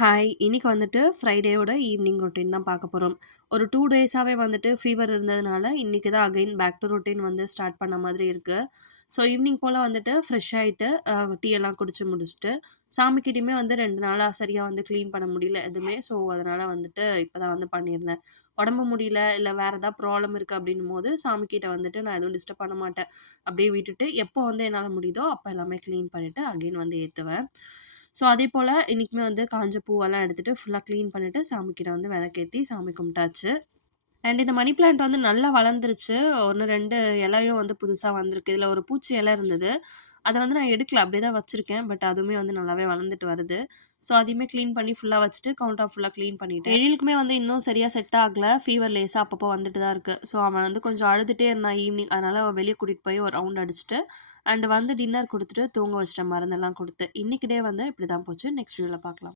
Hi! இன்னைக்கு வந்துட்டு ஃப்ரைடேயோட evening routine தான் பார்க்க போறோம். ஒரு 2 டேஸாவே வந்துட்டு ஃபீவர் இருந்ததுனால, இன்னைக்கு தான் அகைன் பேக் டு ரொட்டீன் வந்து ஸ்டார்ட் பண்ண மாதிரி இருக்கு. ஸோ ஈவினிங் போல வந்துட்டு ஃப்ரெஷ் ஆயிட்டு, டீ எல்லாம் குடிச்சு முடிச்சுட்டு, சாமிக்கிட்டயுமே வந்து 2 நாளா சரியா வந்து கிளீன் பண்ண முடியல எதுவுமே. ஸோ அதனால வந்துட்டு இப்ப தான் வந்து பண்ணியிருந்தேன். உடம்பு முடியல, இல்ல வேற ஏதாவது ப்ராப்ளம் இருக்கு அப்படின்னும்போது, சாமிக்கிட்ட வந்துட்டு நான் எதுவும் டிஸ்டர்ப் பண்ண மாட்டேன். அப்படியே விட்டுட்டு, எப்போ வந்து என்னால முடியுதோ, அப்ப எல்லாமே கிளீன் பண்ணிட்டு அகைன் வந்து ஏத்துவேன். ஸோ அதேபோல இன்னைக்குமே வந்து காஞ்ச பூவெல்லாம் எடுத்துட்டு ஃபுல்லா கிளீன் பண்ணிட்டு, சாமிக்கிட்ட வந்து விளக்கேத்தி சாமி கும்பிட்டாச்சு. அண்ட் இந்த மணி பிளான்ட் வந்து நல்லா வளர்ந்துருச்சு. 1, 2 இலையும் வந்து புதுசா வந்திருக்கு. இதுல ஒரு பூச்சி இலை இருந்தது. அத வந்து நான் எடுக்கல. அப்படியே தான் வச்சிருக்கேன். பட் அதுவுமே வந்து நல்லாவே வளர்ந்துட்டு வருது. ஸோ அதையுமே கிளீன் பண்ணி ஃபுல்லா வச்சுட்டு, கவுண்டர் ஃபுல்லா கிளீன் பண்ணிட்டேன். எழிலுக்குமே வந்து இன்னும் சரியா செட் ஆகல. ஃபீவர் லேசா அப்பப்போ வந்துட்டு தான் இருக்கு. ஸோ அவன் வந்து கொஞ்சம் அழுதுட்டே இருந்தான் ஈவினிங். அதனால வெளிய கூட்டிட்டு போய் ஒரு ரவுண்ட் அடிச்சுட்டு, அண்ட் வந்து டின்னர் குடுத்துட்டு தூங்க வச்சுட்டேன் மருந்தெல்லாம் குடுத்து. இன்னைக்கு டே வந்து இப்படி தான் போச்சு. நெக்ஸ்ட் வீடியோல பார்க்கலாம்.